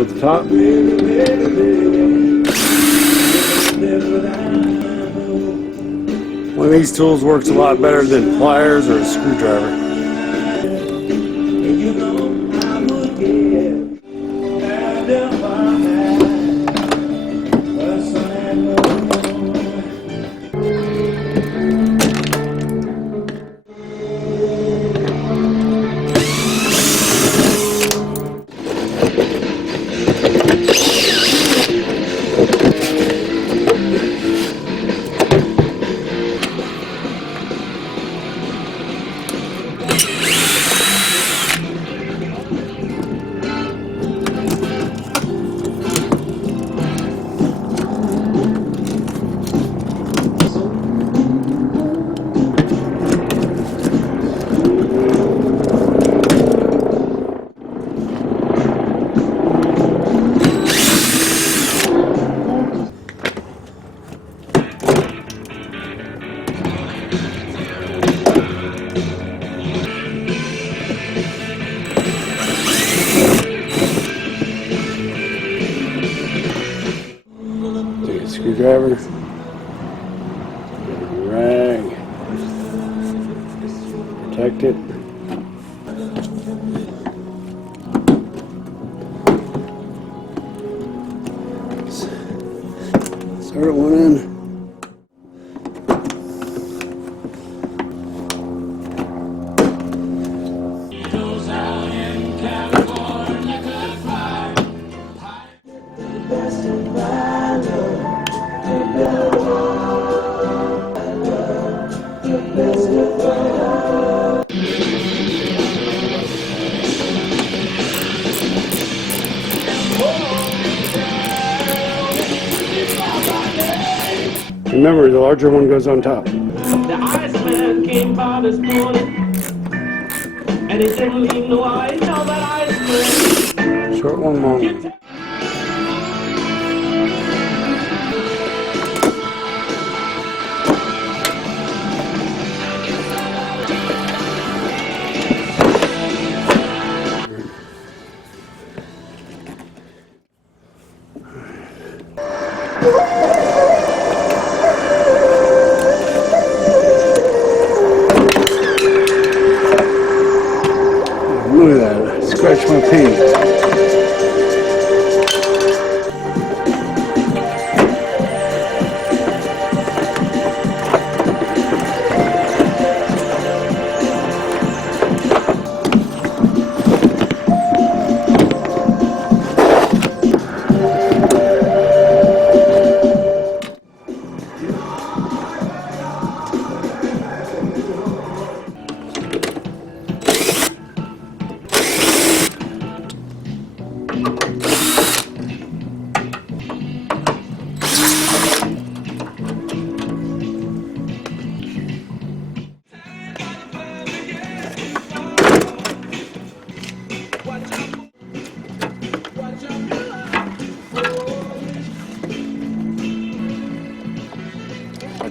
over the top. One of these tools works a lot better than pliers or a screwdriver. Take a screwdriver, rag, protect it. Start one in. Remember, the larger one goes on top. The Iceman came by this morning, and he didn't leave no ice on that Iceman. Short one, long one. Look at that, scratch my paint.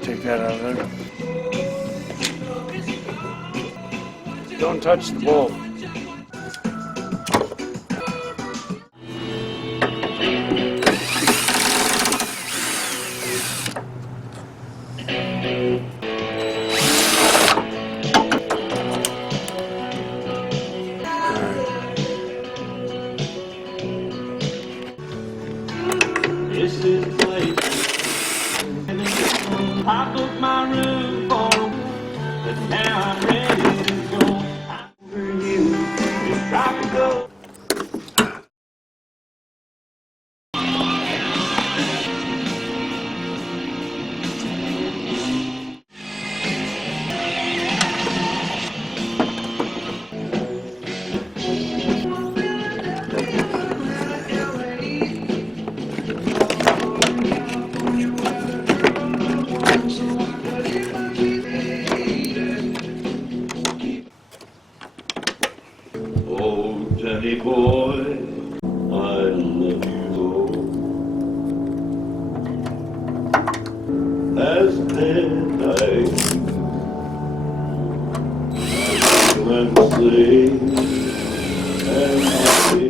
Take that out of there. Don't touch the bolt. This is the place. I took my room for but now I'm ready to go. Over you, just rock and go. Jenny boy, I love you so. As dead I went to sleep and happy.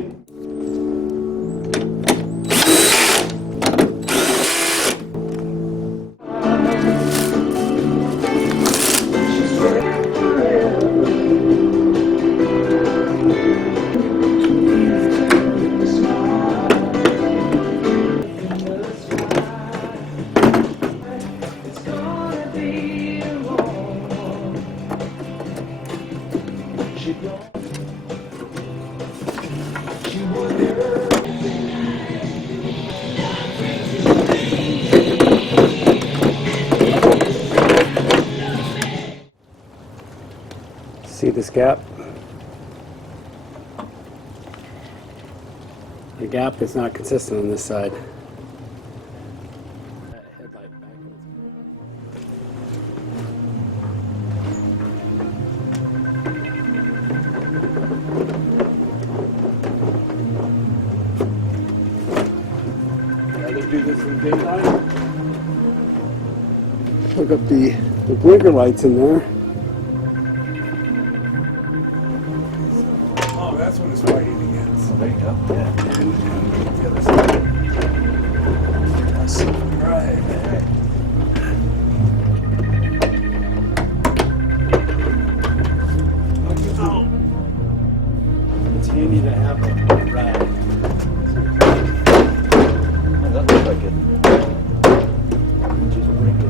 See this gap? The gap is not consistent on this side. Rather do this in the daytime. Hook up the blinker lights in there. Oh, that's what it's fighting against. There you go. Yeah. The other side. Nice. Right. It's handy to have a rag. Oh, that looks like it. Just break it.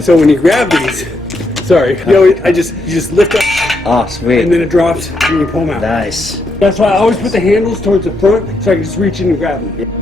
So when you grab these, sorry, you just lift up Oh, sweet. and then it drops and you pull them out. Nice. That's why I always put the handles towards the front so I can just reach in and grab them.